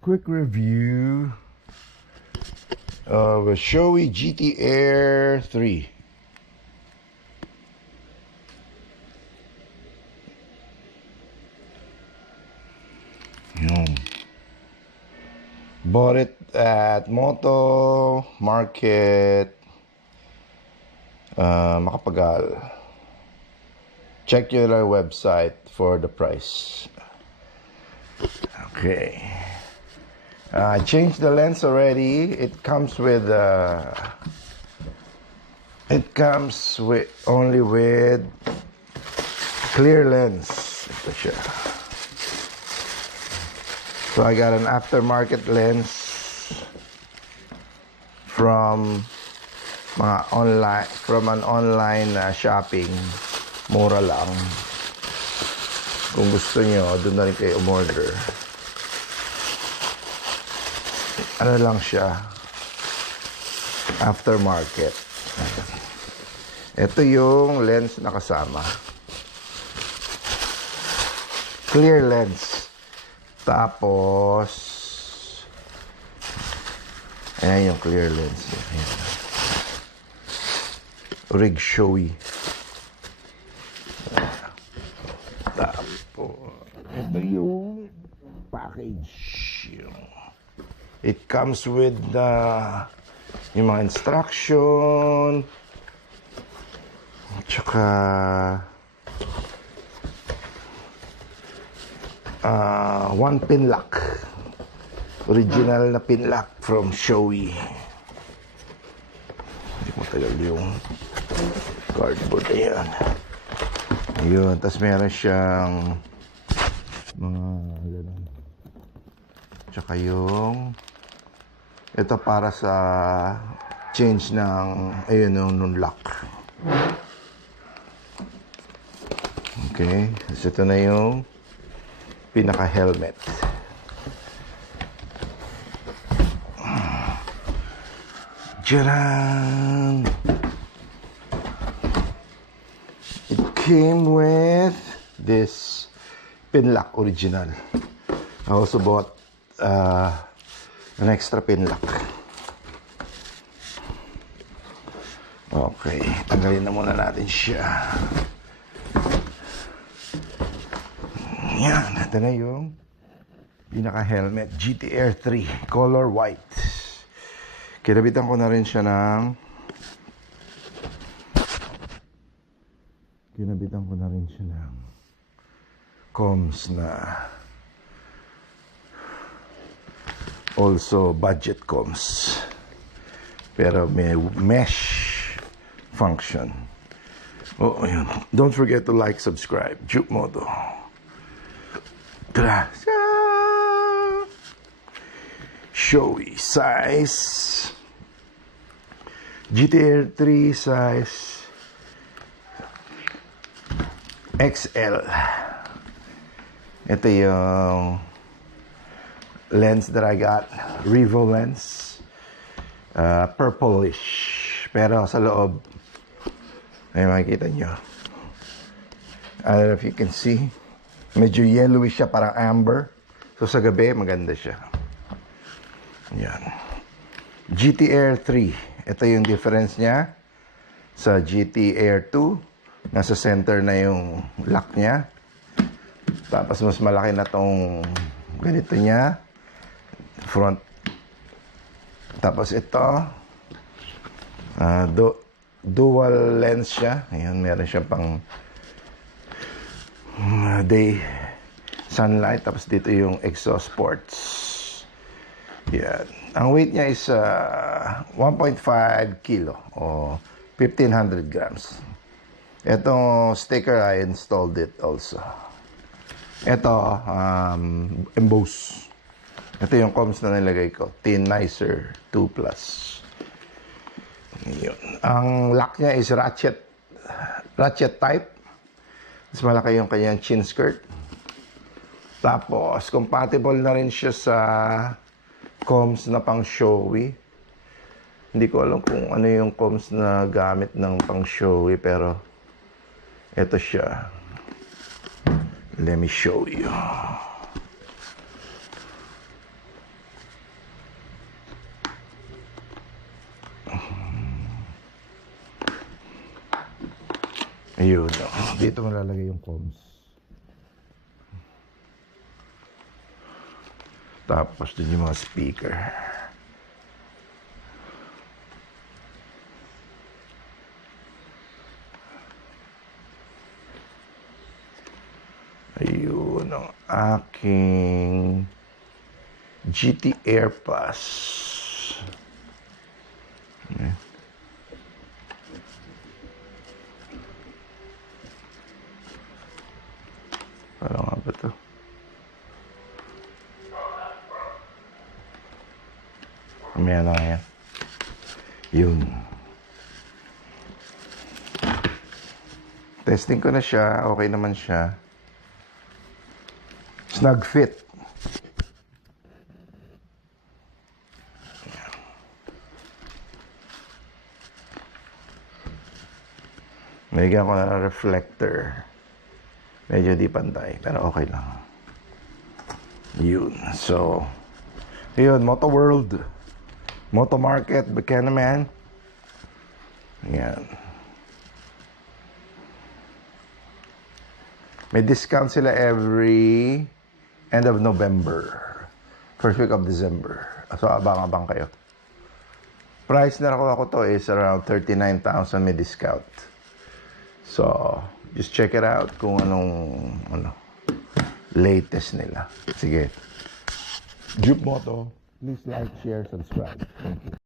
quick review of a Shoei GT Air 3. Bought it at Moto Market, Makapagal. Check your website for the price. Okay. I changed the lens already. It comes with only with clear lens. Ito siya. So I got an aftermarket lens from an online shopping. Mura lang. Kung gusto nyo, doon na rin kayo umorder. Ano lang siya? Aftermarket. Ito yung lens na kasama. Clear lens. Tapos, ayan yung clear lens. Ayan. Rig Shoei. Tapos, ito yung package. It comes with yung mga instruction, tsaka one pin lock. Original na pin lock from Shoei. Hindi mo tagal yung cardboard na yan. Ayun, tapos meron siyang mga ganun. Tsaka yung ito para sa change ng ayun nung lock. Okay, so ito na yung pinaka helmet. Tcharam! It came with this pin lock original. I also bought an extra pin lock. Okay, tanggalin na muna natin siya. Yan, ito na yung pinaka-helmet. GT Air 3, color white. Kinabitan ko na rin siya ng combs na also budget combs. Pero may mesh function. Oh, ayun. Don't forget to like, subscribe. Juke Moto. Tara! Shoei size. GT Air 3 size XL. Ito yung lens that I got. Revo lens. Purplish. Pero sa loob, ay makikita nyo. I don't know if you can see. Medyo yellowish siya, parang amber. So sa gabi, maganda siya. Yan. GT Air 3. Ito yung difference niya sa GT Air 2. Nasa center na yung lock niya. Tapos mas malaki na tong ganito niya. Front. Tapos ito. Dual lens siya. Ayan, meron siya pang day sunlight. Tapos dito yung exhaust ports. Yan. Ang weight niya is 1.5 kilo o 1,500 grams. Itong sticker, I installed it also. Ito, emboss. Ito yung comms na nilagay ko. Thin Nicer 2 Plus. Yun. Ang lock niya is ratchet type. Mas malaki yung kanyang chin skirt. Tapos, compatible na rin siya sa comms na pang Shoei. Hindi ko alam kung ano yung comms na gamit ng pang Shoei, pero ito siya. Let me show you. Ayun. Dito mo lalagay yung comms. Tapos dun yung mga speaker. Ayun ang aking GT AirPlus. Okay. Ano nga ba ito? Mamaya na yan. Yun. Testing ko na siya. Okay naman siya. Snug fit. Nalagyan ko na reflector. Medyo di pantay, pero okay lang. Yun. So, yun, Moto World. Moto Market, Buchanan. Yan. May discount sila every end of November. First week of December. So, abang-abang kayo. Price na ako to is around 39,000 may discount. So, just check it out kung anong latest nila. Sige. Juke Moto, please like, share, subscribe. Thank you.